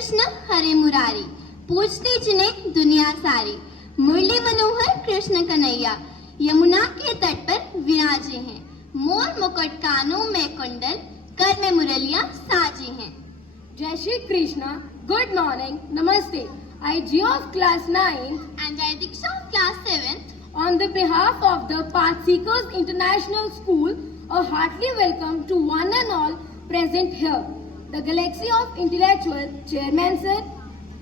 कृष्ण हरे मुरारी, पूजते जिन्हें दुनिया सारी। मुरली मनोहर कृष्ण कन्हैया यमुना के तट पर विराजे हैं। मोर मुकुट कानों में कुंडल, कर में मुरलियां साजे हैं। Jai Shri Krishna, good morning, Namaste. I, Gio of class 9th And I, Diksha of class 7th, on the behalf of the Path Seekers International School, a heartily welcome to one and all present here. The galaxy of intellectual, Chairman Sir,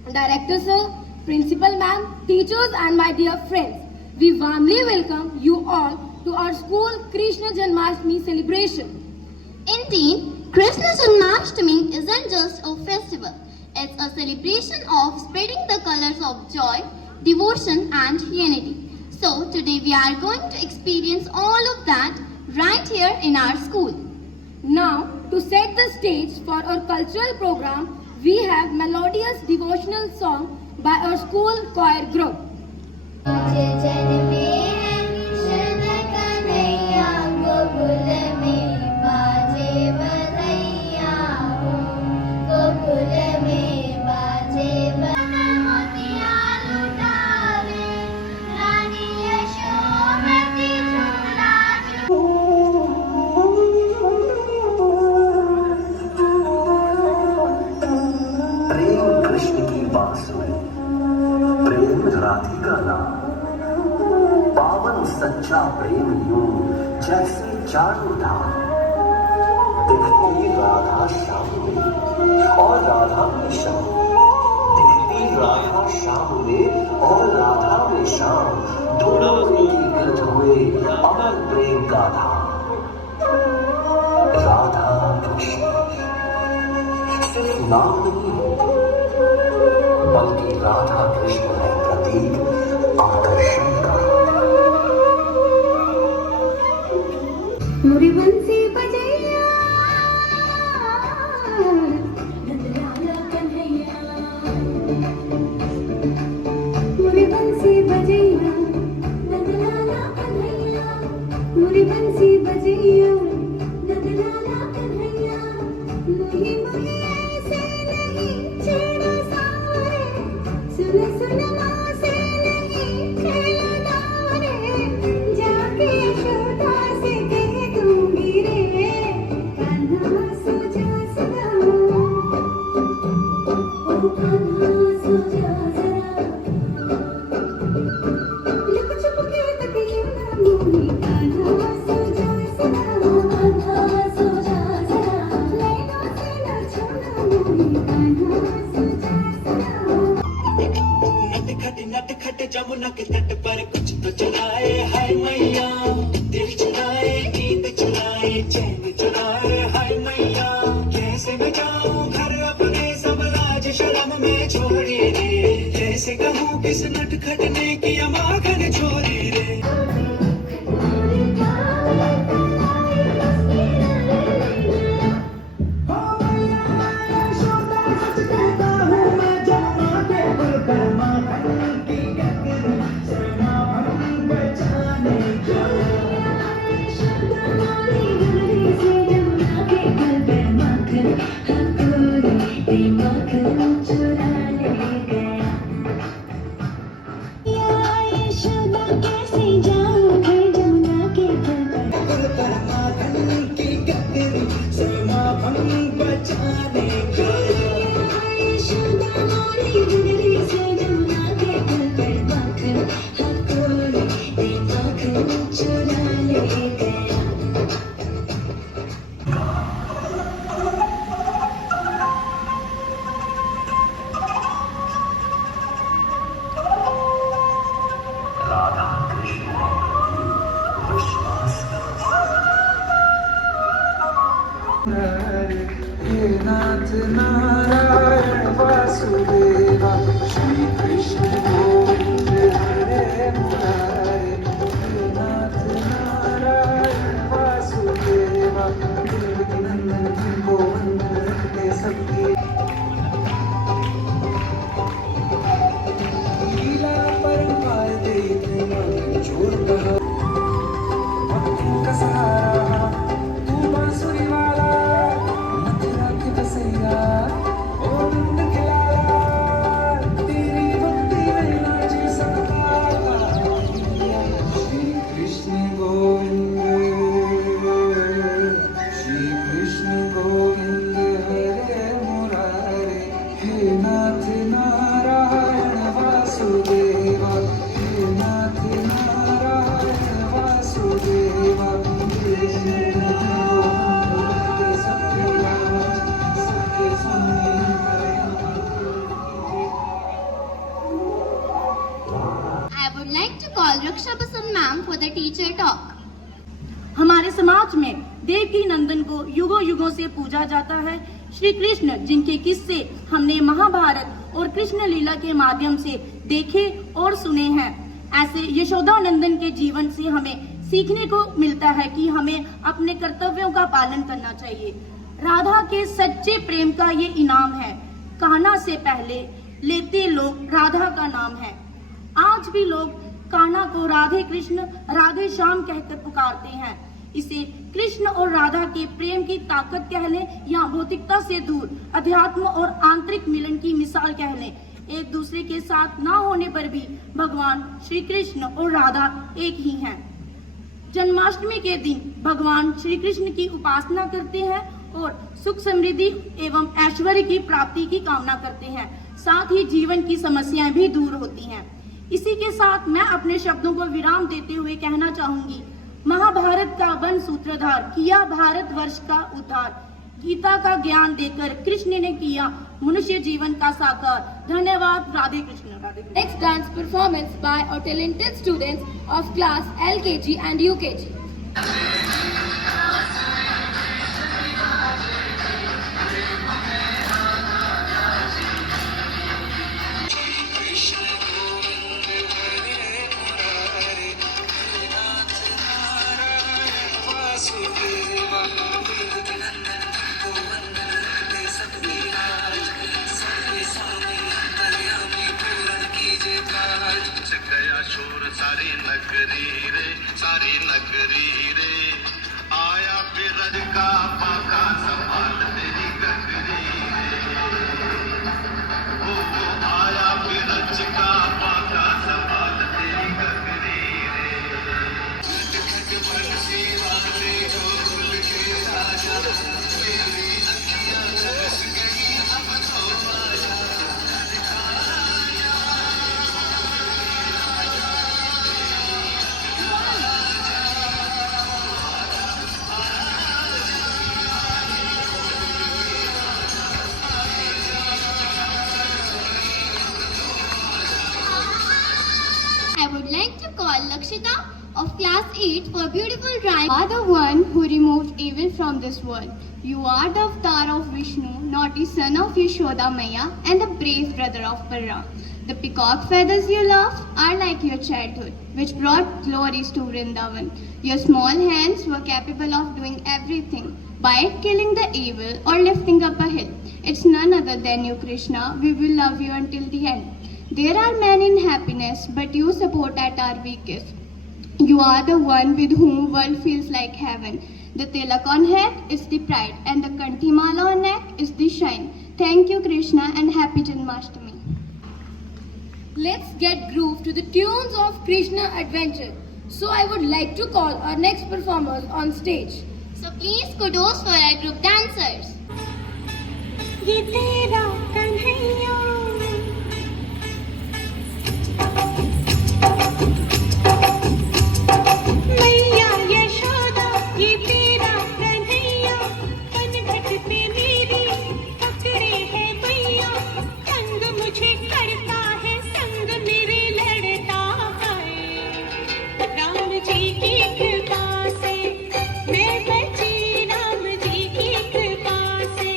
Director Sir, Principal Ma'am, teachers and my dear friends. We warmly welcome you all to our school Krishna Janmashtami celebration. indeed, Krishna Janmashtami isn't just a festival. It's a celebration of spreading the colors of joy, devotion and unity. So today we are going to experience all of that right here in our school. Now, to set the stage for our cultural program, we have melodious devotional song by our school choir group. Radhika नाम, पावन सच्चा प्रेम यूं जैसे चारों धाम। दिखती राधा श्याम में और राधा में श्याम, दिखती राधा श्याम में और राधा में श्याम, दोनों एकीकृत हुए अमर प्रेम का धाम। राधा कृष्ण सिर्फ नाम नहीं है, बल्कि राधा कृष्ण है प्रतीक आकर्षण का। मुरी बंसी बजैया नंदलाला कन्हैया, मुरी बंसी बजैया नंदलाला कन्हैया, मुरी बंसी बजैया नंदलाला कन्हैया। मुही मुही ऐसे नहीं छेड़ा सारे, सुन सुन माँ से नहीं खेलना रे, जाके यशोदा से कह दूंगी रे, कान्हा सो जा सदा, ओ कान्हा सो जा जरा, लुक छुप के तकिया ना मोही, कान्हा सो जा सदा, कान्हा सो जा जरा, नैना से न छोड़ना मोही, कान्हा सो जा सदा। नटखट जमुना के तट पर कुछ तो चलाए हाय मैया, दिल चुराए नींद चुराए चैन चुराए हाय मैया। कैसे मैं जाऊं घर अपने सब लाज शर्म में छोड़ी रे, कैसे कहूँ किस नटखट ने किया माखन चोरी रे। हे नाथ नारायण वासुदेवा, श्री कृष्ण गोविंद हरे मुरारे। हे नाथ नारायण वासुदेवा, देवकी नंदन गोविंद रखते सबकी लीला परंपार देते मन छोड़ कहा, भक्ति का सहारा तू बांसुरी वाला, मथुरा के बसैया। like to call Raksha Basant ma'am for the teacher talk. हमारे समाज में देवकी नंदन को युगों युगों से पूजा जाता है। श्री कृष्ण जिनके किस्से हमने महाभारत और कृष्ण लीला के माध्यम से देखे और सुने हैं, ऐसे यशोदा नंदन के जीवन से हमें सीखने को मिलता है कि हमें अपने कर्तव्यों का पालन करना चाहिए। राधा के सच्चे प्रेम का ये इनाम है। कान्हा से पहले लेते लोग राधा का नाम है। आज भी लोग कान्हा को राधे कृष्ण राधे श्याम कहकर पुकारते हैं। इसे कृष्ण और राधा के प्रेम की ताकत कह लें या भौतिकता से दूर अध्यात्म और आंतरिक मिलन की मिसाल कह लें। एक दूसरे के साथ ना होने पर भी भगवान श्री कृष्ण और राधा एक ही हैं। जन्माष्टमी के दिन भगवान श्री कृष्ण की उपासना करते हैं और सुख समृद्धि एवं ऐश्वर्य की प्राप्ति की कामना करते हैं। साथ ही जीवन की समस्याएं भी दूर होती हैं। इसी के साथ मैं अपने शब्दों को विराम देते हुए कहना चाहूंगी, महाभारत का वन सूत्रधार किया भारत वर्ष का उद्धार। गीता का ज्ञान देकर कृष्ण ने किया मनुष्य जीवन का साकार। धन्यवाद। Radhe Krishna. Radhe Krishna. Next dance performance by our talented students of class LKG and UKG. गया शोर सारी नगरी रे आया बिरज का पाका संभाल तेरी गगरी रे वो आया बिरज का पाका संभाल तेरी गगरी रे बंसी वाले ढोल के राजा मेरी अखियां झलस गई अब तो आया I would like to call Lakshita of class 8 for a beautiful rhyme. You are the one who removed evil from this world. You are the avatar of Vishnu, naughty son of Yashoda Maya, and the brave brother of Balaram. The peacock feathers you love are like your childhood, which brought glories to Vrindavan. Your small hands were capable of doing everything, by killing the evil or lifting up a hill. It's none other than you, Krishna. We will love you until the end. There are men in happiness, but you support at our weakest. You are the one with whom world feels like heaven. The tilak on head is the pride, and the kantimala on neck is the shine. Thank you, Krishna, and happy Janmashtami. Let's get groove to the tunes of Krishna Adventure. So I would like to call our next performers on stage. So please kudos for our group dancers. ये तेरा कन्हैया मैया यशोदा, ये तेरा कन्हैया कनघट पे मेरी पकड़े है भैया। संग मुझे करता है, संग मेरे लड़ता है। राम जी की कृपा से मैं बची, राम जी की कृपा से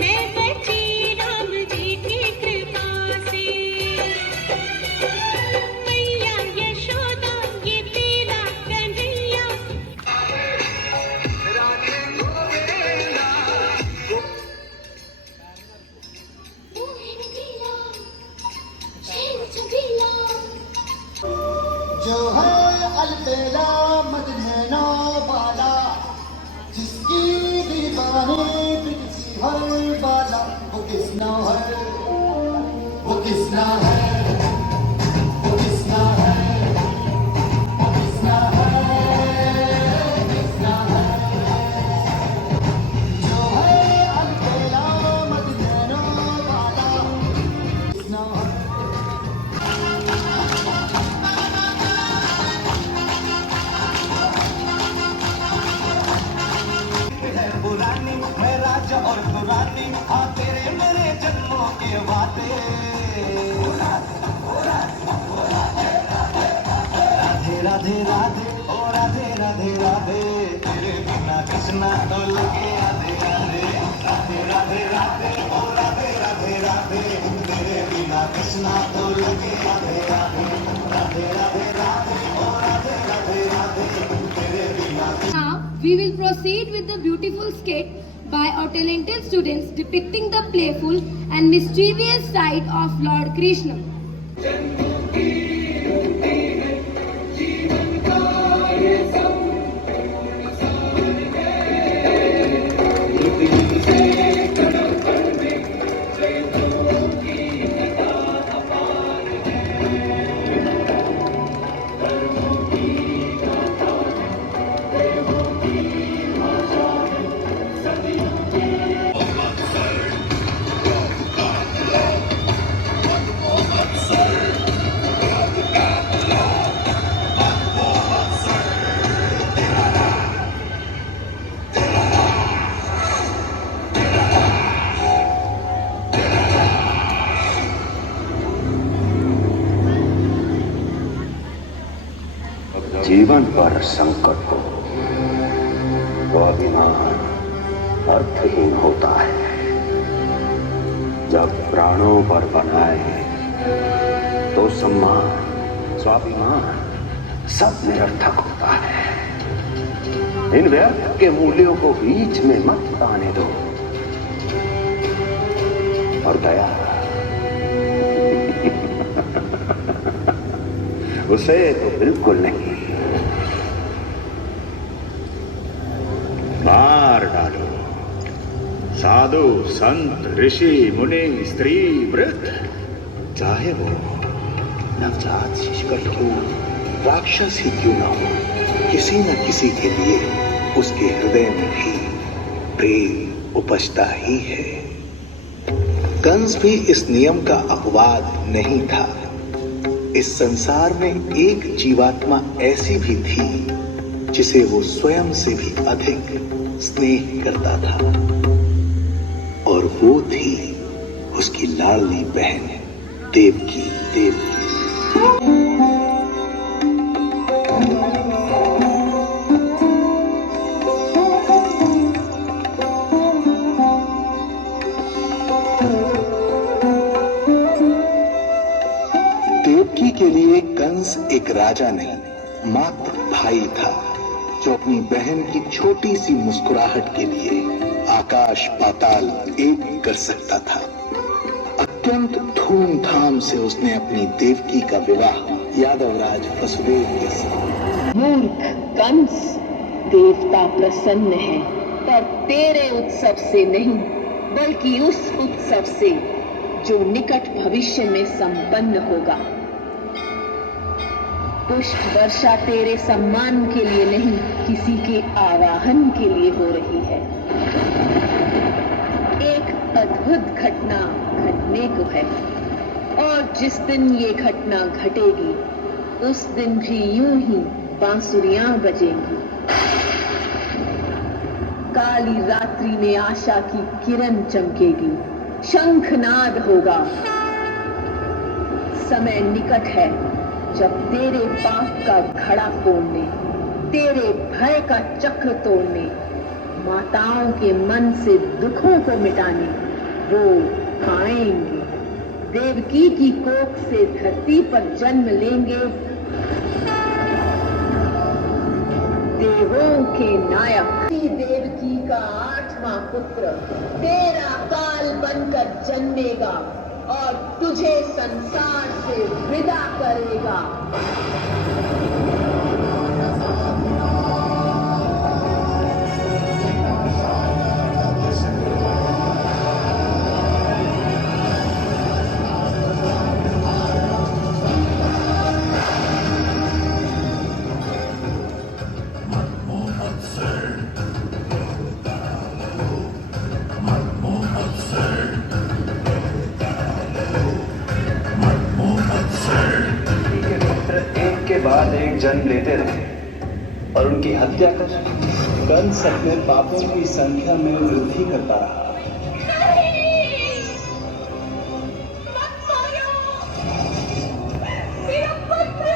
मैं बची, राम जी की कृपा से। मैया यशोदा, ये तेरा कन्हैया जो है अलबेला मदनैना वाला, जिसकी दीवानी बिकसी हर बाला, वो किसना है, वो किसना है, वो किसना है, वो किसना है, किसना है। जो है अलबेला मदनैना वाला, किसना है। राधे राधे ओ राधे राधे राधे तेरे बिना कृष्णा तो लगे राधे राधे राधे राधे राधे ओ राधे राधे राधे तेरे बिना कृष्णा तो लगे राधे राधे राधे राधे राधे ओ राधे राधे राधे तेरे बिना Now we will proceed with the beautiful skit by our talented students depicting the playful and mischievous side of Lord Krishna. जीवन पर संकट हो तो अभिमान अर्थहीन होता है। जब प्राणों पर बनाए तो सम्मान स्वाभिमान सब निरर्थक होता है। इन व्यर्थ के मूल्यों को बीच में मत आने दो। और दया उसे तो बिल्कुल नहीं। मार डालो। साधु संत ऋषि मुनि स्त्री वृद्ध, चाहे वो नवजात शिशु का क्यों राक्षस ही क्यों ना हो, किसी न किसी के लिए उसके हृदय में भी प्रेम उपजता ही है। कंस भी इस नियम का अपवाद नहीं था। इस संसार में एक जीवात्मा ऐसी भी थी जिसे वो स्वयं से भी अधिक स्नेह करता था, और वो थी उसकी लाडली बहन देवकी। देवकी के लिए कंस एक राजा नहीं, मात्र भाई था, जो अपनी बहन की छोटी सी मुस्कुराहट के लिए आकाश पाताल एक कर सकता था। अत्यंत धूमधाम से उसने अपनी देवकी का विवाह यादवराज वसुदेव के साथ। मूर्ख कंस, देवता प्रसन्न है, पर तेरे उत्सव से नहीं, बल्कि उस उत्सव से जो निकट भविष्य में संपन्न होगा। पुष्प वर्षा तेरे सम्मान के लिए नहीं, किसी के आवाहन के लिए हो रही है। एक अद्भुत घटना घटने को है, और जिस दिन ये घटना घटेगी उस दिन भी यूं ही बांसुरियां बजेंगी। काली रात्रि में आशा की किरण चमकेगी, शंखनाद होगा। समय निकट है जब तेरे पाप का घड़ा फोड़ने, तेरे भय का चक्र तोड़ने, माताओं के मन से दुखों को मिटाने वो आएंगे। देवकी की कोख से धरती पर जन्म लेंगे देवों के नायक। देवकी का 8वां पुत्र तेरा काल बनकर जन्मेगा और तुझे संसार से विदा करेगा। बाद एक जन्म लेते रहे और उनकी हत्या कर कंस अपने पापों की संख्या में वृद्धि करता रहा। मेरा पुत्र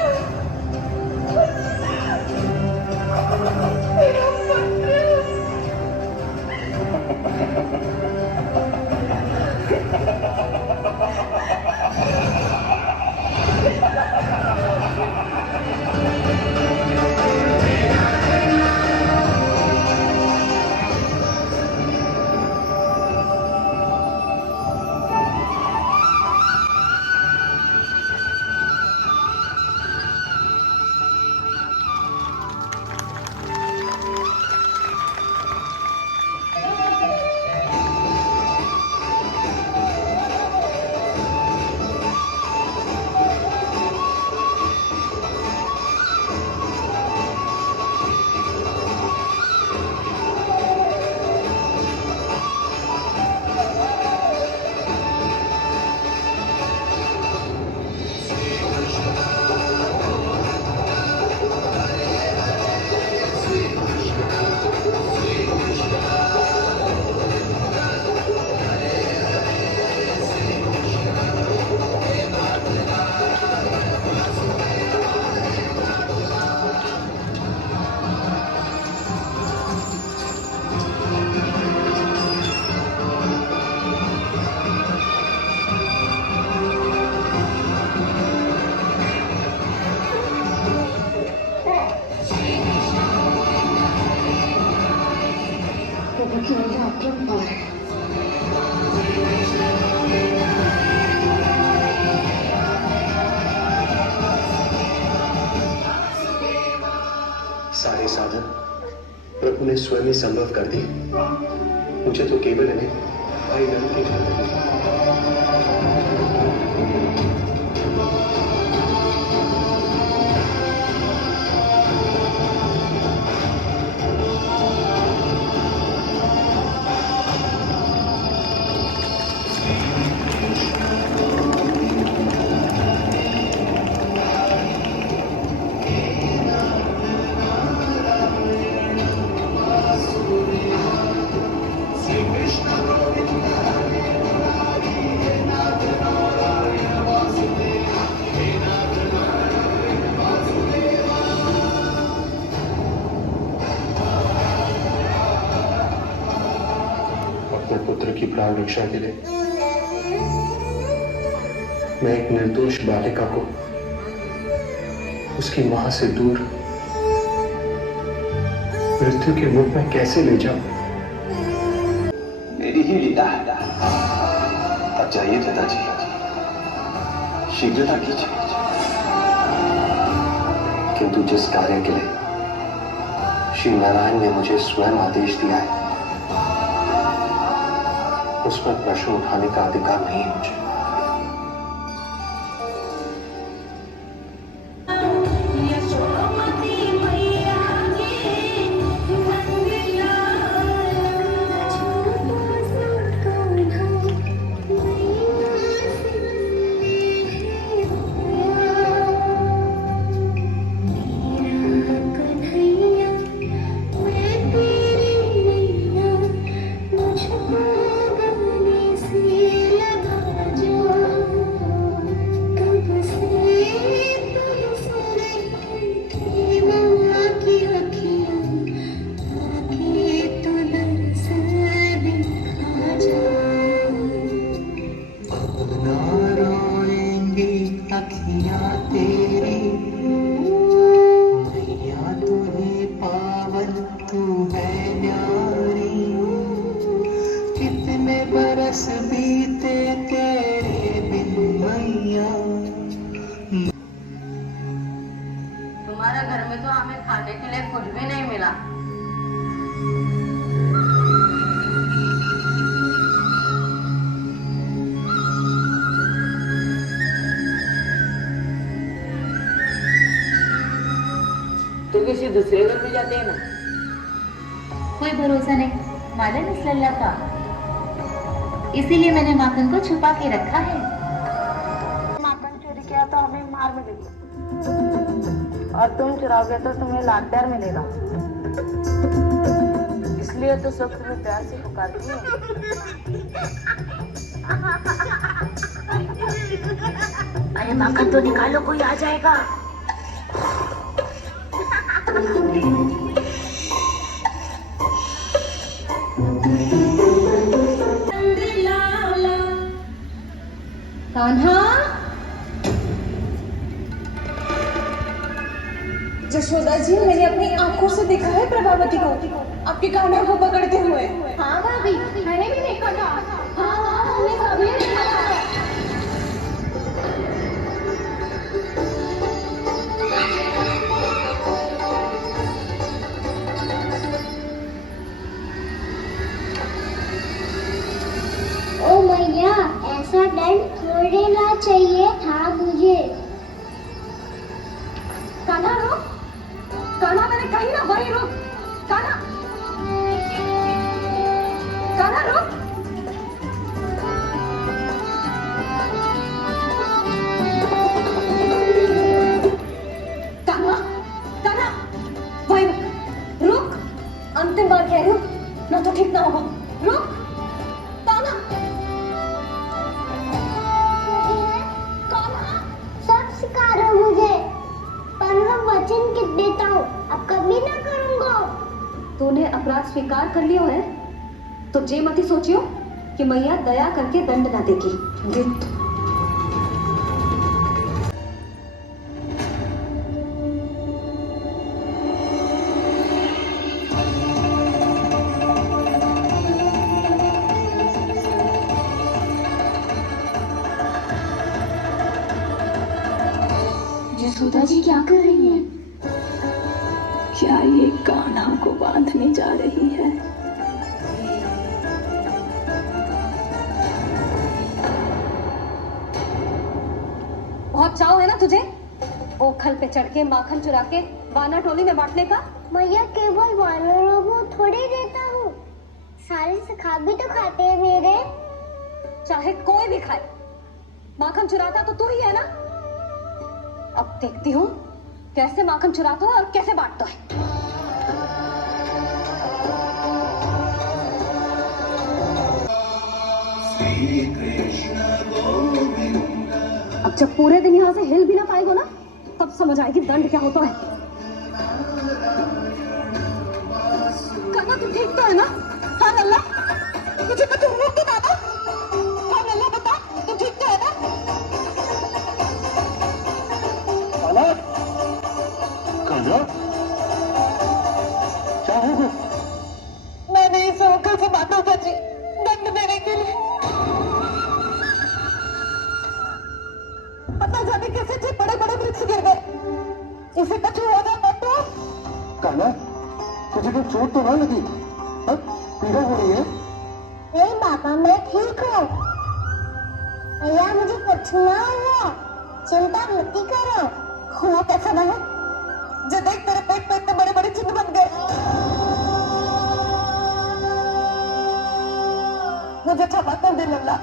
तुमने स्वयं ही संभव कर दी। मुझे तो केवल इन्हें भाई नंद की जरूरत है। अपने पुत्र की प्राण रक्षा के लिए मैं एक निर्दोष बालिका को उसकी मां से दूर मृत्यु के मुख में कैसे ले जाऊं? मेरी ही लीला है। अब जाइए पिताजी, शीघ्रता कीजिए। किंतु जिस कार्य के लिए श्री नारायण ने मुझे स्वयं आदेश दिया है, उस पर प्रश्न उठाने का अधिकार नहीं है मुझे। यशोमती मैया के मंदिला छोटा सा कान्हा मैया से मेरा कन्हैया मैं तेरी मैया मुझको गाने से लगा जा कब से तुझसे थी माँ की अखियाँ आके तो दर्स दिखा जा ना रोएंगी अखियां तेरी मैया, तुझे पावन तू है न्यारी। कितने बरस बीते तेरे बिन मैया। तुम्हारे घर में तो हमें खाने के लिए कुछ भी नहीं मिला। तो किसी दूसरे घर में जाते हैं ना। कोई भरोसा नहीं मालन इस लल्ला का, इसीलिए मैंने माखन को छुपा के रखा है। माखन चोरी किया तो हमें मार मिलेगी, और तुम चुराओगे तो तुम्हें लाख प्यार मिलेगा। इसलिए तो सब तुम्हें प्यार से पुकारती है। अरे माखन तो निकालो, कोई आ जाएगा। कान्हा, यशोदा जी, मैंने अपनी आंखों से देखा है प्रभावती को आपके कान्हा को पकड़ते हुए। हाँ भाभी, मैंने भी देखा था। हाँ, हमने सभी देखा था। ओ मैया, ऐसा दंड छोड़ना चाहिए था मुझे। कान्हा रुक, कान्हा मैंने कहीं ना वहीं रुक। कान्हा, कान्हा रुक। कान्हा, कान्हा, वहीं रुक, रुक। अंतिम बार कह रही हूँ, ना तो ठीक ना होगा। रुक, कान्हा, कान्हा। सब सिखा रहे हो मुझे, पर मैं वचन के देता हूँ, अब कभी ना करूँगा। तूने अपराध स्वीकार कर लियो है, तो जे मत ही सोचियो कि मैया दया करके दंड ना देगी। जित यशोदा जी क्या कर रही हैं? क्या ये कान्हा को बांधने जा रही है? बहुत चाव है ना तुझे ओखल पे चढ़ के माखन चुरा के वानर टोली में बांटने का? मैया केवल वानरों को थोड़ी देता हूँ, सारे सखा भी तो खाते हैं मेरे। चाहे कोई भी खाए, माखन चुराता तो तू ही है ना। अब देखती हूँ कैसे माखन चुराता है और कैसे बांटता है। अब जब पूरे दिन यहाँ से हिल भी ना पाएगा ना, तब समझ आएगी दंड क्या होता है। कान्हा तू ठीक तो है ना? हाँ लल्ला, मुझे तो तुम लोग बता दो। हाँ लल्ला बता, तू ठीक तो है ना? कान्हा, कान्हा, क्या होगा? मैंने इस ओखल से बांटा था जी, दंड देने के लिए। पता जाने कैसे जी बड़े बड़े वृक्ष गिर गए। इसे कुछ हुआ ना बंटू? कान्हा, तुझे कोई चोट तो ना लगी? हाँ? पीड़ा हो रही है? नहीं पापा, मैं ठीक हूँ। भैया मुझे कुछ ना हुआ, चिंता मत करो। हुआ कैसा ना है? जो देख तेरे पेट पे इतने बड़े बड़े चिन्ह बन गए। मुझे क्षमा कर दे लल्ला,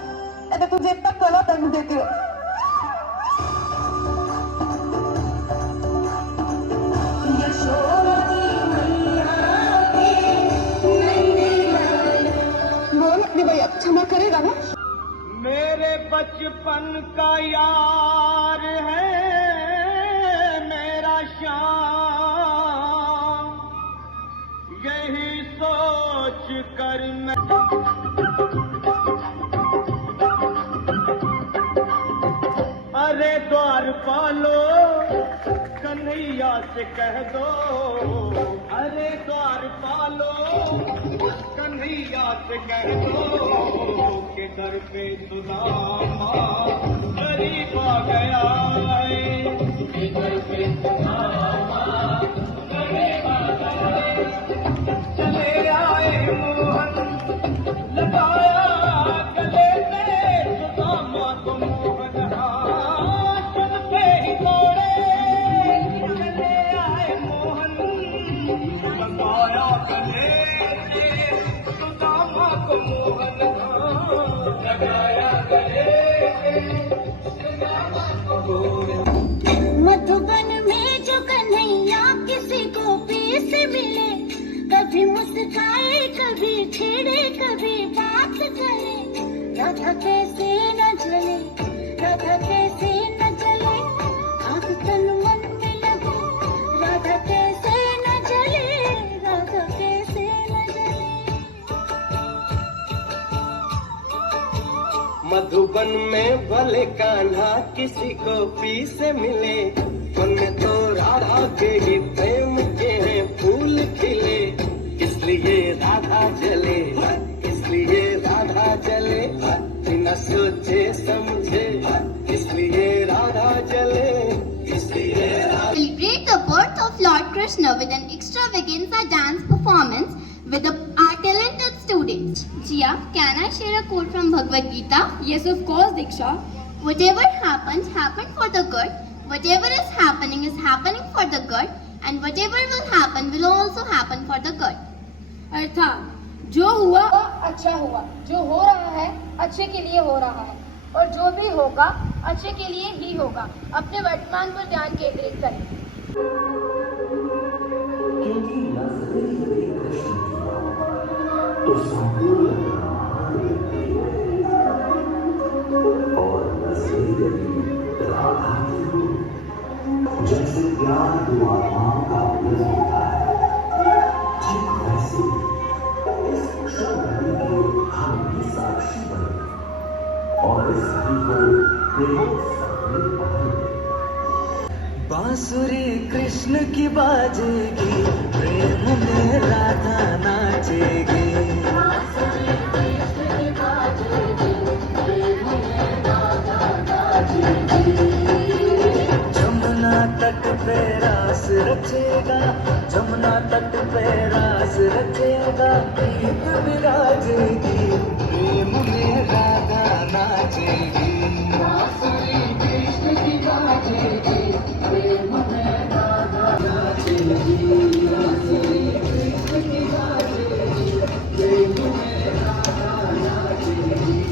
मैंने तुझे इतना कड़ा दंड देती हूँ। बोल अपनी भैया क्षमा करेगा ना? मेरे बचपन का यार है मेरा श्याम, यही सोच कर मैं अरे द्वार पालो कन्हैया से कह दो, अरे द्वार पालो कन्हैया से कह दो के दर पे सुदामा गरीब आ गया है, के दर पे सुदामा गरीब आ गया है। चले आए मोहन लगाया गले में सुदामा को मोहन हाथ पे ही तोड़े। चले आए मोहन लगाया गले में सुदामा को मोहन लगाया गले में सुदामा को मोहन। मधुबन में जो कन्हैया किसी को भी से मिले, कभी मुस्काए कभी छेड़े कभी बात करे, राधा कैसे न जले, राधा कैसे न जले, आग तन मन में लगे, राधा कैसे न जले, राधा कैसे न जले। मधुबन में भले कान्हा किसी को पी से मिले, उनमें तो राधा के ही प्रेम के हैं फूल खिले। इसलिए राधा जले, इसलिए राधा जले, बिना सोचे समझे, इसलिए राधा जले, इसलिए Celebrate the birth of Lord Krishna with an extravaganza dance performance with our talented students. Jia, can I share a quote from Bhagavad Gita? Yes, of course, Diksha. Whatever happens, happen for the good. Whatever is happening for the good. And whatever will happen will also happen for the good. अर्थात जो हुआ अच्छा हुआ, जो हो रहा है अच्छे के लिए हो रहा है, और जो भी होगा अच्छे के लिए ही होगा। अपने वर्तमान पर ध्यान केंद्रित करें। क्योंकि नजरे यदि कृष्ण की हो, तो संपूर्ण ब्रह्मांड की हो, और नजरे यदि राधा की हो, जैसे प्यार दो आत्माओं का मिलन होता है, ठीक वैसे इस क्षण घड़ी के हम भी साक्षी बने और इस घड़ी को प्रेम सपने पहने। बांसुरी कृष्ण की बाजेगी, प्रेम में राधा नाचेगी। जमुना तट पे रास रचेगा, जमुना तट पे रास रचेगा, प्रीत विराजेगी, प्रेम में राधा नाचेगी। बांसुरी कृष्ण की बाजेगी, प्रेम में राधा नाचेगी। बांसुरी कृष्ण की बाजेगी, प्रेम में राधा नाचेगी।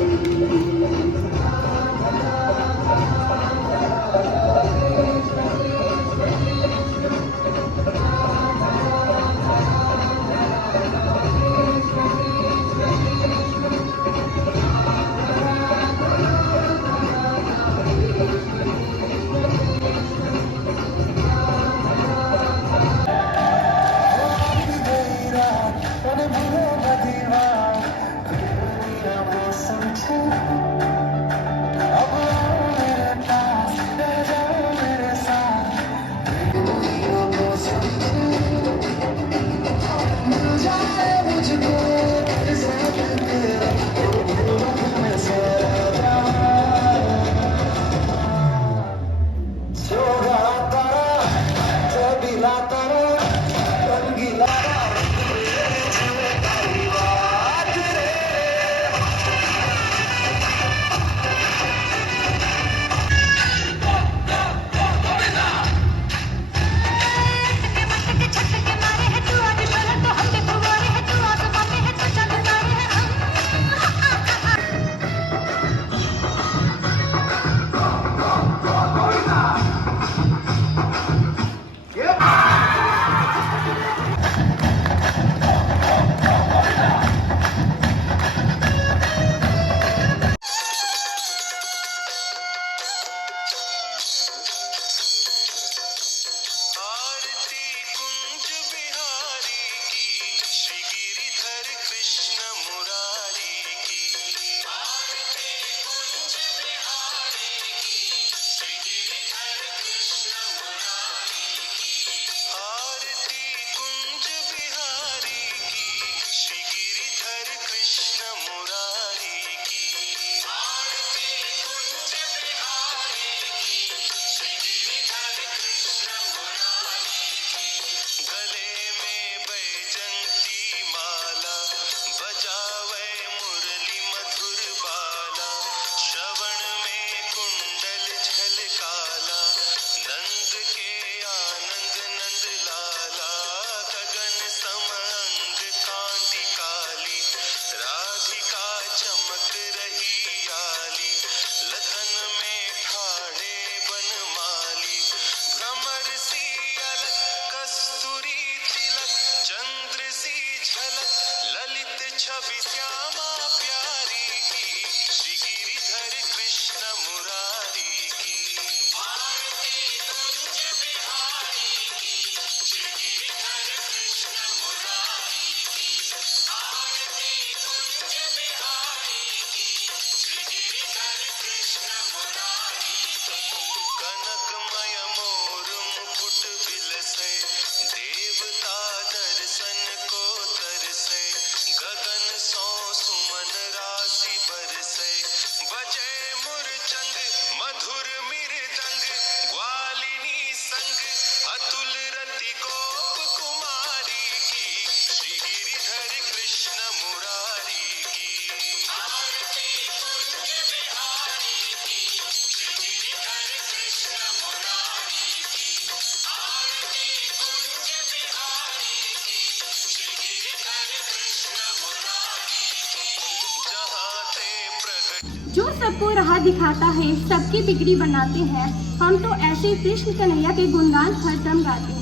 छवि श्यामा प्यारी की, श्री गिरिधर कृष्ण मुरारी की। आरती कुंज बिहारी की, श्री गिरिधर कृष्ण मुरारी की। आरती कुंज बिहारी की, श्री गिरिधर कृष्ण मुरारी की। कनकमय मोर मुकुट बिलसे, देवता दर्शन को तरसे, गगन सो सुमन राशि बरसे, बजे मुरचंग मधुर मृदंग, ग्वालिनी संग अतुल रति गोप कुमारी की, श्री गिरिधर कृष्ण मुरारी की। आरती कुंज बिहारी की, श्री गिरिधर कृष्ण मुरारी की। आरती कुंज बिहारी की, श्री गिरिधर कृष्ण मुरारी की। जहाँ ते प्रगट जो सबको राह दिखाता है, सबकी बिगड़ी बनाते हैं, हम तो ऐसे कृष्ण कन्हैया के गुणगान हरदम गाते हैं।